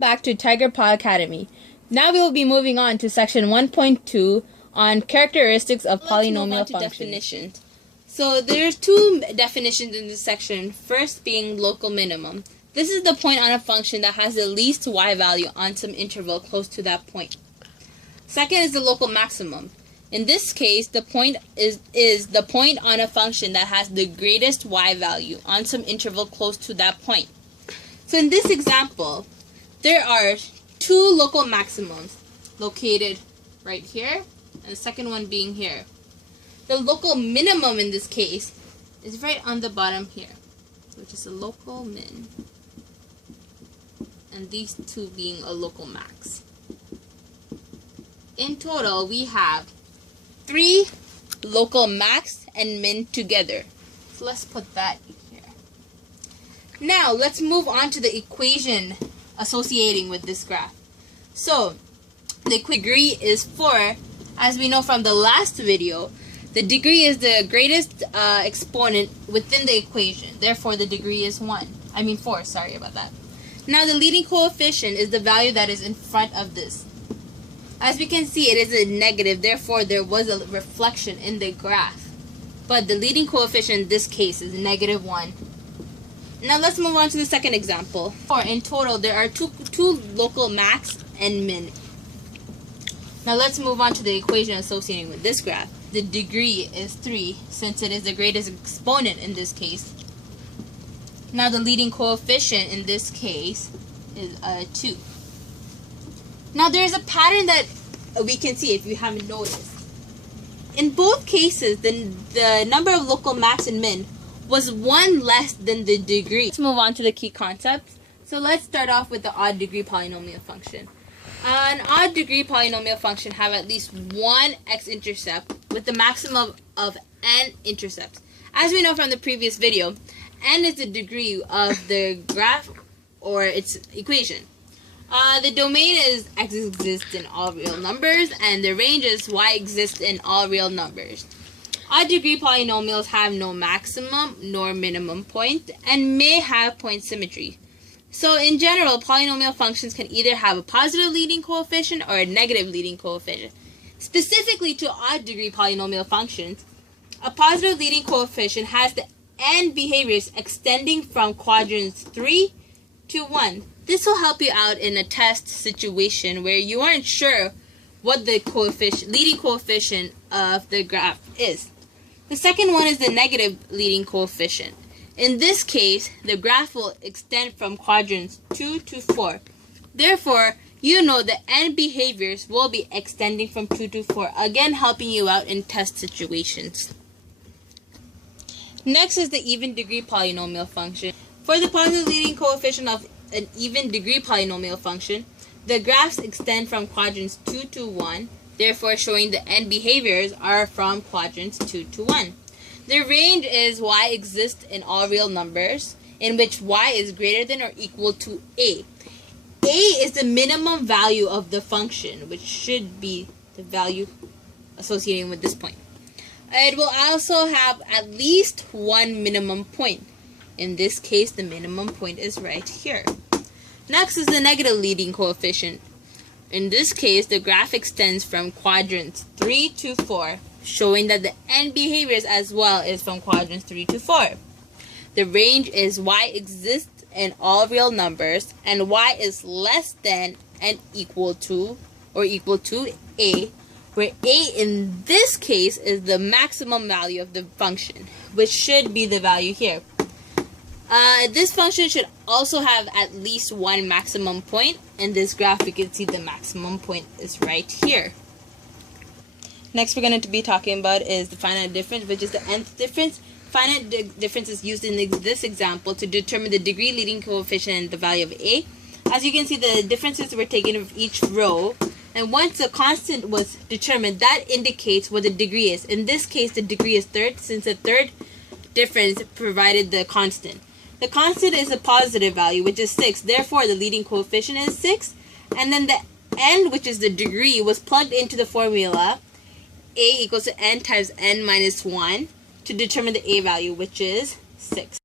Back to Tiger Paw Academy. Now we will be moving on to section 1.2 on characteristics of polynomial functions. Definitions. So there's two definitions in this section. First being local minimum. This is the point on a function that has the least y value on some interval close to that point. Second is the local maximum. In this case, the point is the point on a function that has the greatest y value on some interval close to that point. So in this example, there are two local maximums located right here, and the second one being here. The local minimum in this case is right on the bottom here, which is a local min, and these two being a local max. In total, we have 3 local max and min together. So let's put that here. Now, let's move on to the equation associating with this graph. So, the degree is 4. As we know from the last video, the degree is the greatest exponent within the equation. Therefore, the degree is 4, sorry about that. Now, the leading coefficient is the value that is in front of this. As we can see, it is a negative, therefore there was a reflection in the graph. But the leading coefficient in this case is -1. Now let's move on to the second example. In total, there are two local max and min. Now let's move on to the equation associating with this graph. The degree is 3, since it is the greatest exponent in this case. Now the leading coefficient in this case is 2. Now there is a pattern that we can see if you haven't noticed. In both cases, the number of local max and min was 1 less than the degree. Let's move on to the key concepts. So let's start off with the odd degree polynomial function. An odd degree polynomial function have at least one x-intercept with the maximum of n intercepts. As we know from the previous video, n is the degree of the graph or its equation. The domain is x exists in all real numbers, and the range is y exists in all real numbers. Odd degree polynomials have no maximum nor minimum point and may have point symmetry. So in general, polynomial functions can either have a positive leading coefficient or a negative leading coefficient. Specifically to odd degree polynomial functions, a positive leading coefficient has the n behaviors extending from quadrants 3 to 1. This will help you out in a test situation where you aren't sure what the leading coefficient of the graph is. The second one is the negative leading coefficient. In this case, the graph will extend from quadrants 2 to 4. Therefore, you know the n behaviors will be extending from 2 to 4, again helping you out in test situations. Next is the even degree polynomial function. For the positive leading coefficient of an even degree polynomial function, the graphs extend from quadrants 2 to 1, therefore showing the n behaviors are from quadrants 2 to 1. The range is y exists in all real numbers, in which y is greater than or equal to a. A is the minimum value of the function, which should be the value associating with this point. It will also have at least one minimum point. In this case, the minimum point is right here. Next is the negative leading coefficient. In this case, the graph extends from quadrants 3 to 4, showing that the n behaviors as well is from quadrants 3 to 4. The range is y exists in all real numbers, and y is less than and equal to a, where a in this case is the maximum value of the function, which should be the value here. This function should also have at least one maximum point. In this graph, you can see the maximum point is right here. Next, we're going to be talking about is the finite difference, which is the nth difference. Finite difference is used in this example to determine the degree leading coefficient and the value of a. As you can see, the differences were taken of each row, and once a constant was determined, that indicates what the degree is. In this case, the degree is third, since the third difference provided the constant. The constant is a positive value, which is 6. Therefore, the leading coefficient is 6. And then the n, which is the degree, was plugged into the formula a equals to n times n minus 1 to determine the a value, which is 6.